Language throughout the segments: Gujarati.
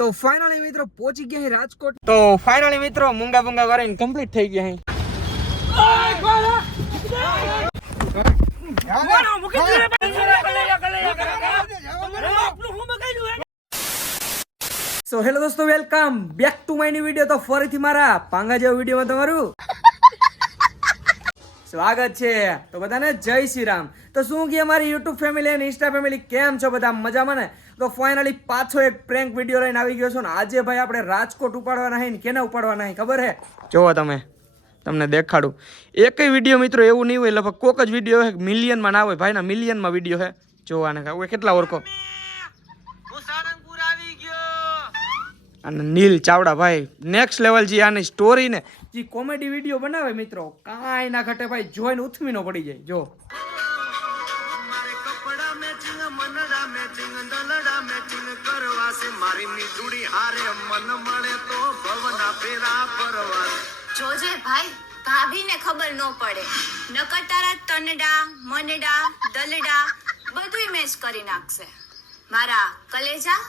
તો ફાઇનલી મિત્રો પહોંચી ગયા હે રાજકોટ. તો ફાઇનલી મિત્રો મુંગા મુંગા વારીને કમ્પ્લીટ થઈ ગયા હે. સો હેલો દોસ્તો, welcome back to my new video. તો ફરીથી મારા પાંગા જેવા વિડીયોમાં તમારું સ્વાગત છે. તો બધાને જય શ્રી રામ. તો શું કે અમારી યુટ્યુબ ફેમિલી અને ઇન્સ્ટા ફેમિલી કેમ છો? બધા મજામાં ને? તો ફાઇનલી પાછો એક પ્રેન્ક વિડીયો લઈને આવી ગયો છું ને આજે ભાઈ આપણે રાજકોટ ઉપાડવાના હે ને કેને ઉપાડવાના હે ખબર હે? જોવો તમને દેખાડું. એકય વિડીયો મિત્રો એવું નહીં હોય, લગભગ કોક જ વિડીયો હે મિલિયનમાં ના હોય ભાઈના, મિલિયનમાં વિડીયો હે. જોવાને કેટલા ઓળખો. અને નીલ ચાવડા ભાઈ નેક્સ્ટ લેવલ જે આની સ્ટોરી ને જે કોમેડી વિડીયો બનાવે મિત્રો કાંઈ ના ઘટે ભાઈ, જોઈને ઉથમીનો પડી જાય. જો જોજે ભાઈ, ભાભીને ખબર ન પડે, નકર તારા તનડા મનડા દલડા બધુંય મેચ કરી નાખશે મારા કલેજા.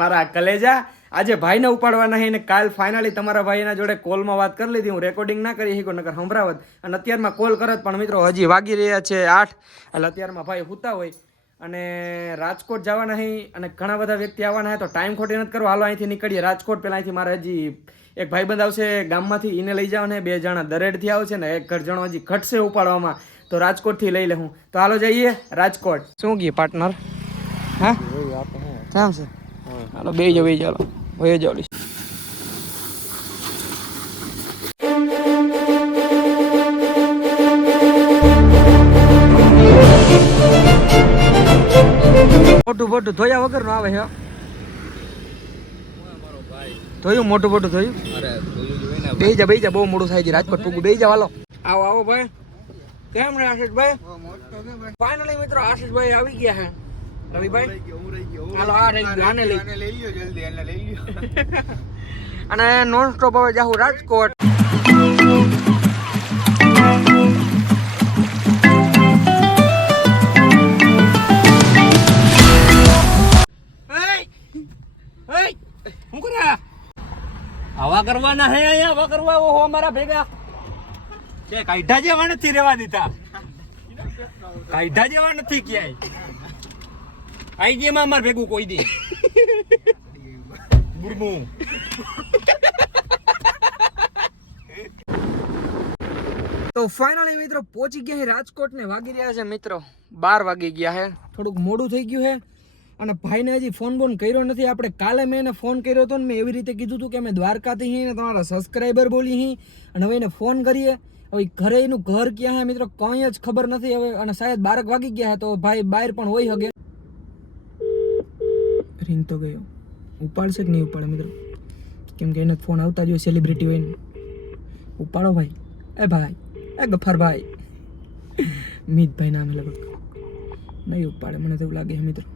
મારા કલેજા આજે ભાઈને ઉપાડવાના હે ને કાલ ફાઇનલી તમારા ભાઈના જોડે કોલમાં વાત કરી લીધી. હું રેકોર્ડિંગ ના કરી શક્યો, નકર સંભળાવત. અને અત્યારમાં કોલ કરત પણ મિત્રો હજી વાગી રહ્યા છે 8. એટલે અત્યારમાં ભાઈ સૂતા હોય અને રાજકોટ જવાના હે અને ઘણા બધા વ્યક્તિ આવવાના હે. તો ટાઈમ ખોટી નથી કરવો, હાલો અહીંથી નીકળીએ રાજકોટ. પહેલાં અહીંથી મારે હજી એક ભાઈબંધ આવશે ગામમાંથી, એને લઈ જવાના. 2 જણા દરેડથી આવશે ને 1 જણો હજી ઘટશે ઉપાડવામાં, તો રાજકોટથી લઈ લે હું. તો હાલો જઈએ રાજકોટ. શું કહીએ પાર્ટનર? હા કેમ છે? હાલો બે જાવ ચાલો હોય જાવ. મોટું ધોયા વગર નું આવે છે. ધોયું મોટું ધોયું. બે જા બહુ મોડું થાય છે રાજકોટ પૂગું. બે જા હાલો. આવો ભાઈ. કેમ રે આશીષભાઈ? ફાઇનલી મિત્રો આશીષભાઈ આવી ગયા છે. રવિભાઈ હાલો આ રહી ગયો, આને લઈ લ્યો જલ્દી, એને લઈ લ્યો. અને નોન સ્ટોપ હવે જાહું રાજકોટ. હવા કરવાના હે અહીંયા, હવા કરવા ઓહો અમારા ભેગા કે કાઢા જેવા નથી રેવા દીધા, કાઢા જેવા નથી ક્યાંય. આઈ ગઈ માં અમાર ભેગું કોઈ દી બુરમુ. તો ફાઇનલી મિત્રો પહોંચી ગયા છે રાજકોટ ને વાગી રહ્યા છે મિત્રો 12 વાગી ગયા છે. થોડુંક મોડું થઈ ગયું છે અને ભાઈને હજી ફોન કર્યો નથી. આપણે કાલે મેં એને ફોન કર્યો હતો ને મેં એવી રીતે કીધું હતું કે અમે દ્વારકાથી હી ને તમારા સબસ્ક્રાઈબર બોલી હી અને હવે એને ફોન કરીએ. હવે ઘરે એનું ઘર ક્યાં છે મિત્રો કંઈ જ ખબર નથી હવે. અને શાયદ 12 વાગી ગયા તો ભાઈ બહાર પણ હોઈ શકે. રિંગ તો ગયો, ઉપાડશે કે નહીં ઉપાડે મિત્રો? કેમ કે એને ફોન આવતા જ હોય સેલિબ્રિટી હોય ને. ઉપાડો ભાઈ. એ ભાઈ, એ ગફારભાઈ, મીતભાઈ નામ લગભગ. નહીં ઉપાડે મને તો એવું લાગે છે મિત્રો.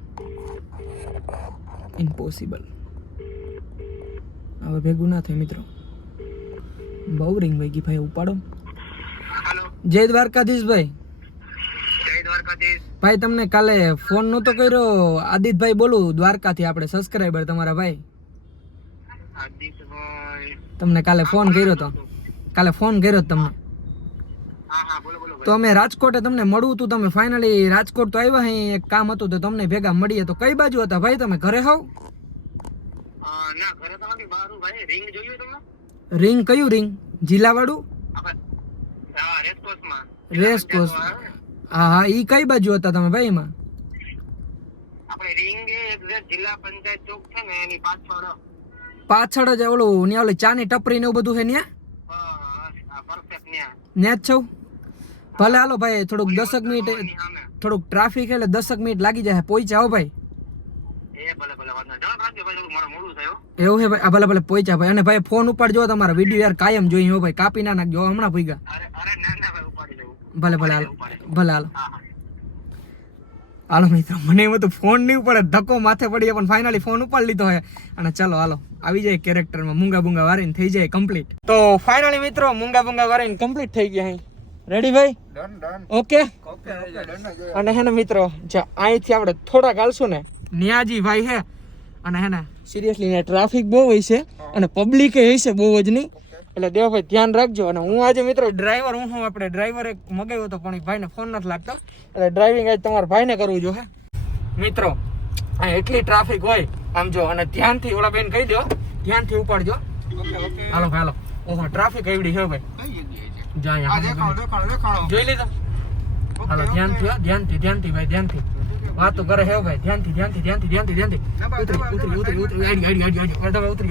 ઇમ્પોસિબલ. હવે ભેગું ના થાય મિત્રો. બહુ રિંગ વાગી ભાઈ, ઉપાડો. જય દ્વારકાધીશ ભાઈ. ભાઈ તમને કાલે ફોન નહોતો કર્યો, આદિતભાઈ બોલું દ્વારકાથી, આપણે સબસ્ક્રાઈબર તમારા ભાઈ. તમને કાલે ફોન કર્યો તો, તમને. તો અમે રાજકોટે તમને મળવું હતું, તમે ફાઇનલી રાજકોટ તો આવ્યા હે. એક કામ હતું તો તમને ભેગા મળીએ. તો કઈ બાજુ હતા ભાઈ તમે? ઘરે હોવ? રિંગ કયું રિંગ? જિલ્લાવાળું? રેસકોર્સ. હા ઈ કઈ બાજુ હતા તમે ભાઈ? એમાં પાછળ જ ઓલું ન્યા ઓલી ચાની ટપરી ને એવું બધું છે ન્યા જ છો? ભલે હાલો ભાઈ, થોડુંક 10 મિનિટ, થોડુંક ટ્રાફિક એટલે 10 મિનિટ લાગી જાય. પહોંચ્યા હો ભાઈ? એવું હે ભાઈ? ભલે પહોંચ્યા ભાઈ. અને ભાઈ ફોન ઉપાડજો, તમારા વિડીયો યાર કાયમ જોઈએ હો ભાઈ, કાપી ના નાખજો હમણાં ભૂગ્યા. ભલે હાલો મિત્રો. મને એમ હતું ફોન નહીં ઉપાડે, ધક્કો માથે પડી પણ ફાઇનલી ફોન ઉપાડી લીધો હે. અને ચલો હાલો આવી જાય કેરેક્ટરમાં, મૂંગા બુંગા વારીને થઈ જાય કમ્પ્લીટ. તો ફાઇનલી મિત્રો મૂંગા બુંગા વારીને કમ્પ્લીટ થઈ ગયા હે. રેડી ભાઈ? ઓકે. અને હે ને મિત્રો અહીંથી આપણે થોડાક હાલશું ને નિયાજી ભાઈ હે અને હે ને સિરિયસલી ને ટ્રાફિક બહુ હોય છે અને પબ્લિક હોય છે બહુ જ નહીં, એટલે દેવભાઈ ધ્યાન રાખજો. અને હું આજે મિત્રો ડ્રાઈવર આપણે ડ્રાઈવર એક મગાવ્યો હતો પણ એ ભાઈને ફોન નથી લાગતો, એટલે ડ્રાઇવિંગ આજ તમારા ભાઈને કરવું જોઈએ મિત્રો. આ એટલી ટ્રાફિક હોય આમ જો, અને ધ્યાનથી ઓલા બેન કહી દો ધ્યાનથી ઉપાડજો. હાલો ભાઈ હાલો. ઓહો ટ્રાફિક એવડી છે ભાઈ, જોઈ લીધો. હાલો ધ્યાનથી ભાઈ ધ્યાનથી વાતો કરે હે ભાઈ, ધ્યાનથી ઉતરી.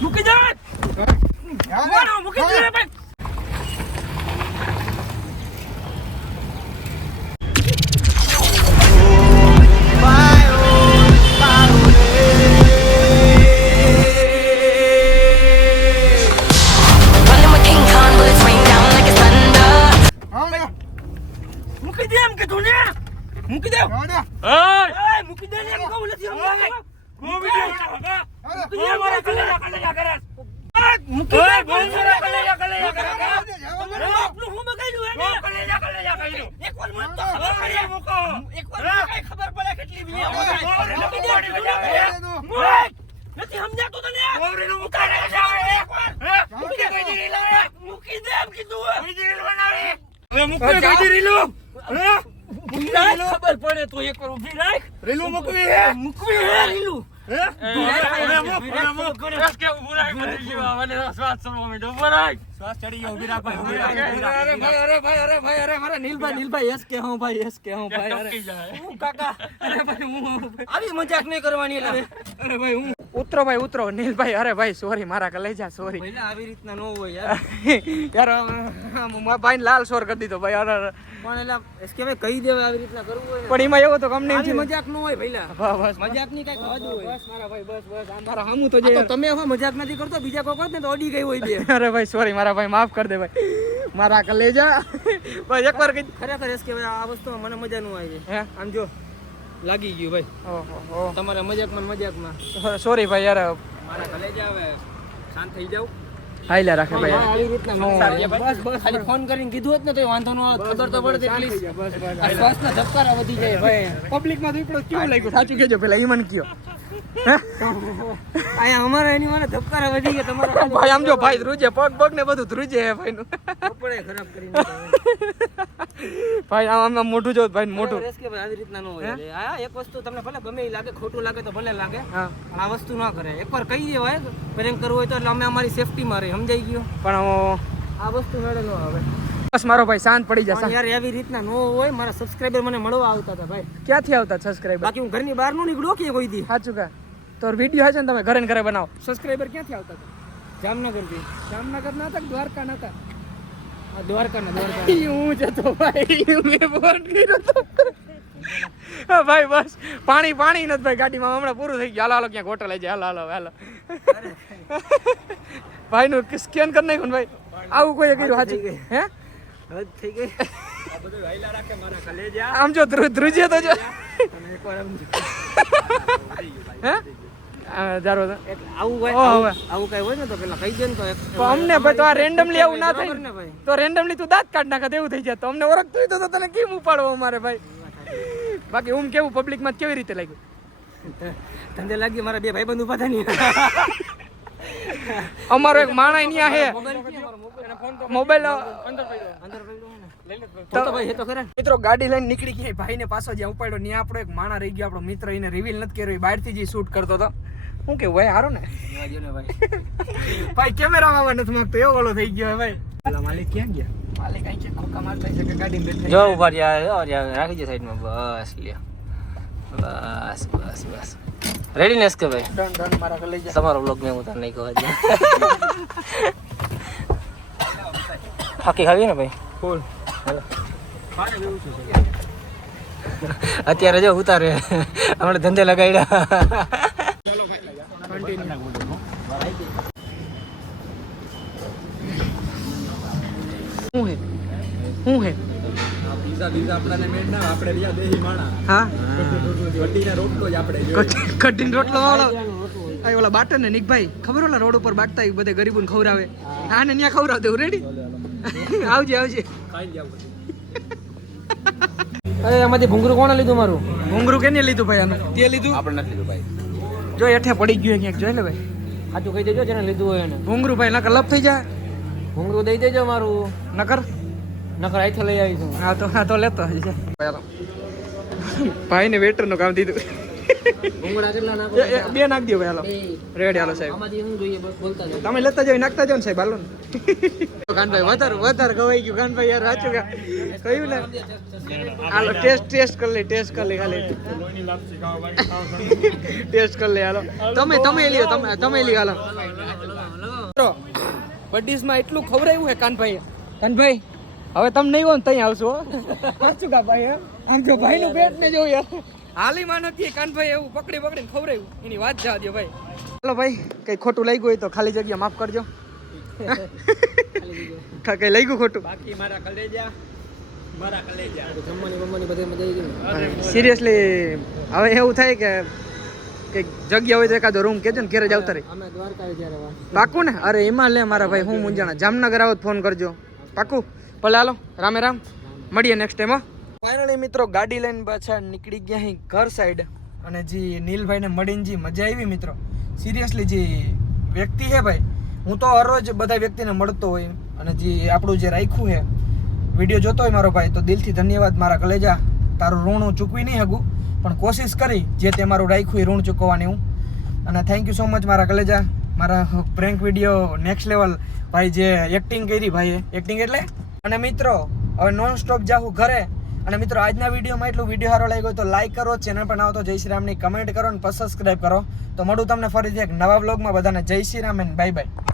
મૂકી જા મૂકી દે ભાઈ. મૂકી દે એમ કીધું ને, મૂકી દે. મૂકી દે ને એમ કહું નથી. મૂકી દે મારા કલેજા કરે. મૂકી દે મારા કલેજા કરે. તમારે આપણું હું બગાડ્યું હે ને? કલેજા કર્યું. એકવાર મને તો ખબર પડી. મૂકો. એકવાર કઈ ખબર પડે કેટલી બી. મૂકી દે. નથી સમજાતું તને? ઓવરીનું મુકાડે છે એકવાર. મૂકી દે કોઈ દીરી લાવે. મૂકી દે એમ કીધું. કોઈ દીરી બનાવી. હવે મૂકી દે કોઈ દીરી લો. ખબર પડે તો એકવાર ઊભી રાખ. રીલું મૂકવી હે. મૂકવી હે રીલું. શ્વાસ ચડી ગયો. ઊભી રાખ ભાઈ. અરે મારા નીલભાઈ એસ કે હું ભાઈ. હું કાકા. અરે ભાઈ હું આવી મજાક નહીં કરવાની. અરે ભાઈ હું ઉતરો ભાઈ ઉતરો. નીલભાઈ અરે ભાઈ સોરી મારા કલેજા સોરી. પહેલા આવી રીતના નો હોય યાર. યાર ભાઈ લાલ સોર કરી દીધો ભાઈ. અરે પણ એલા એસકે ભાઈ કહી દેવા આવી રીતના કરવું હોય. પણ એમાં એવો તો કમ નહીં મજાક નો હોય પહેલા. બસ મજાક ની કઈ હદ હોય. બસ મારા ભાઈ બસ મારા હામું તો જે તમે હવે મજાક નથી કરતો. બીજા કોઈ હોત ને તો અડી ગઈ હોય બે. અરે ભાઈ સોરી મારા ભાઈ માફ કરી દે ભાઈ. મારા કલેજા ભાઈ એકવાર કઈ ખરેખર એસકે ભાઈ આ વસ્તુ મને મજા નો આવી હે. આમ જો લાગી ગયું ભાઈ. ઓહો તમારા મજાકમાં સોરી ભાઈ યાર. મારા કલેજા હવે શાંત થઈ જાવ. હાઈલા રાખે ભાઈ. આવી રીતના બસ ખાલી ફોન કરીને કીધું હોત ને તો વાંધો નો ખબર તો પડે એટલી. બસ શ્વાસના ધબકારા વધી જાય ભાઈ. પબ્લિક માં દીકડો કેવું લાગ્યું સાચું કહેજો પેલા ઈ મને કયો. આયા અમારા એની મને ધબકારા વધી ગયા તમારા ભાઈ. આમ જો ભાઈ ધ્રુજે પગ ને બધું ધ્રુજે હે ભાઈ નું. કપડે ખરાબ કરીને ભાઈ આમ મોઢું જો ભાઈ મોઢું. કે ભાઈ આવી રીતના નો હોય. આ એક વસ્તુ તમને ભલે ગમે ઈ લાગે ખોટું લાગે તો ભલે લાગે. આ વસ્તુ ના કરે. એકવાર કહી દેવાય પ્રેમ કરવું હોય તો એટલે અમે અમારી સેફટી માં રહી. સમજાઈ ગયું. પણ આ વસ્તુ મેળે નો આવે. બસ મારો ભાઈ શાંત પડી જશે યાર. એવી રીતના નો હોય. મારા સબસ્ક્રાઇબર મને મળવા આવતા હતા ભાઈ. ક્યાંથી આવતા સબસ્ક્રાઇબર? બાકી હું ઘરની બહાર નો નીકળ્યો કે કોઈ દી. સાચું કા તો વિડિયો હશે ને તમે ઘરે ને ઘરે બનાવો. સબસ્ક્રાઇબર ક્યાંથી આવતા હતા? જામનગર થી. જામનગર ના હતા દ્વારકા ના હતા? દ્વારકા હું જતો ભાઈ. મેં ફોન કર્યો તો ભાઈ બસ પાણી નથી ભાઈ ગાડીમાં. હમણાં પૂરું થઈ ગયું. હાલો ક્યાંક હોટલ આવી જાય. હાલો ભાઈ નું સ્કેન કરી નાખ્યું ભાઈ. આવું કોઈ કર્યું સાચું હે થઈ ગઈ. આમ જો ધ્રુજે તો જો હે જારો આવું હોય. આવું કઈ હોય ને તો પેલા કહી દે ને તો અમને ભાઈ. તો આ રેન્ડમલી આવું ના થાય ને ભાઈ. તો રેન્ડમલી તું દાંત કાઢ નાખે એવું થઈ જાય. તો અમને ઓળખતું હોય તો તને કેમ ઉપાડવો અમારે ભાઈ. બાકી હું કેવું પબ્લિક માં કેવી રીતે લાગ્યું? ધંધે લાગી મારા બે ભાઈ બંધ ઉભા થાય ને. અમારો એક માણા અહીંયા હે મોબાઈલ મિત્રો ગાડી લઈને નીકળી ગઈ. ભાઈ ને પાછો જ્યાં ઉપાડ્યો ત્યાં આપણો એક માણા રહી ગયો. આપણો મિત્ર એને રિવીલ નથી કર્યો. બહાર થી જ શૂટ કરતો હતો. શું કેવું ભાઈ હારો ને ભાઈ. કેમેરામાં નથી માંગતો એવો ઓલો થઈ ગયો ભાઈ. માલિક ક્યાં ગયા? માલિક અહીં ક્યાં ખોકા મારતા છે કે ગાડી બેઠા જો ઉભા રહ્યા. રાખી દે સાઈડમાં. બસ લ્યો. બસ રેડીનેસ કે ભાઈ. ડન મારા કર લઈ જા. તમારો વ્લોગ મે ઉતાર નહીં કહો આજે. હાકી ખાવી ને ભાઈ ફૂલ. અત્યારે જો ઉતારે હમણાં ધંધે લગાડ્યા. હું હે પીઝા આપણાને મેળ ના. આપણે રહ્યા દેહી માણા. હા કઢીને રોટલો જ આપણે કઢીને રોટલો વાળો આ ઓલા બાટર ને નિકભાઈ ખબર ઓલા રોડ ઉપર બાટતા બધે ગરીબોને ખવરાવે આને ન્યા ખવરાવતે રેડી આવજે આવજે અરે આમાંથી ભૂંગરું કોણે લીધું મારું ભૂંગરું કેને લીધું ભાઈ આનું તે લીધું આપણે નથી લીધું ભાઈ જો હેઠે પડી ગયું ક્યાંક જોઈ લે ભાઈ સાચું કહી દેજો જેને લીધું હોય એને ભૂંગરું ભાઈ નકર લપ થઈ જાય ભૂંગરું દઈ દેજો મારું નકર અહીંથી લઈ આવીશું હા તો લેતો ભાઈ ને વેટર નું કામ દીધું બે નાખ દો ભાઈ હાલો રેડી હાલો સાહેબ તમે લેતા જાવ નાખતા જાવ ને સાહેબ હાલો કાનભાઈ વધારે ગવાઈ ગયું કાનભાઈ યાર સાચું કહ્યું ને હાલો ટેસ્ટ કરી લે ખાલી ટેસ્ટ કરી લે હાલો તમે લ્યો તમે લ્યો હાલો બડીસમાં એટલું ખવડાવ્યું હે કાનભાઈ હવે તમે નહીં હો ને ત્યાં આવશો સાચું કા ભાઈ આમ જો ભાઈનું પેટ ને જોયું યાર હાલીમાં નથી કાનભાઈ એવું પકડીને ખવડાવ્યું એની વાત જવા દો ભાઈ ચાલો ભાઈ કઈ ખોટું લાગ્યું હોય તો ખાલી જગ્યા માફ કરજો કઈ લાગ્યું ખોટું બાકી મારા કલેજા જમવાની બધી મજા આવી ગઈ સિરિયસલી હવે એવું થાય કે કઈક જગ્યા હોય તો એકાદો રૂમ કેજો ને ઘેરે જ આવતા રહી પાકું ને અરે એમાં લે મારા ભાઈ હું મુંજાણા જામનગર આવો ફોન કરજો પાકું ભલે હાલો રામે રામ મળીએ નેક્સ્ટ ટાઈમ ફાઇનલી મિત્રો ગાડી લઈને પાછા નીકળી ગયા અહીં ઘર સાઈડ અને જે નીલભાઈને મળીને જે મજા આવી મિત્રો સિરિયસલી જે વ્યક્તિ છે ભાઈ હું તો હરરોજ બધા વ્યક્તિને મળતો હોય અને જે આપણું જે રાખ્યું છે વિડીયો જોતો હોય મારો ભાઈ તો દિલથી ધન્યવાદ મારા કલેજા તારું ઋણ હું ચૂકવી નહીં શકું પણ કોશિશ કરી જે તે મારું રાખ્યું એ ઋણ ચૂકવવાની હું અને થેન્ક યુ સો મચ મારા કલેજા મારા પ્રેન્ક વિડીયો નેક્સ્ટ લેવલ ભાઈ જે એક્ટિંગ કરી ભાઈએ એક્ટિંગ એટલે અને મિત્રો હવે નોન સ્ટોપ જાઉં ઘરે અને મિત્રો આજના વિડીયોમાં એટલું વિડીયો સારો લાગ્યો તો લાઈક કરો ચેનલ પર આવો તો જય શ્રી રામની કમેન્ટ કરો અને સબસ્ક્રાઈબ કરો તો મળું તમને ફરીથી એક નવા વ્લોગમાં બધાને જય Shri Ram and bye bye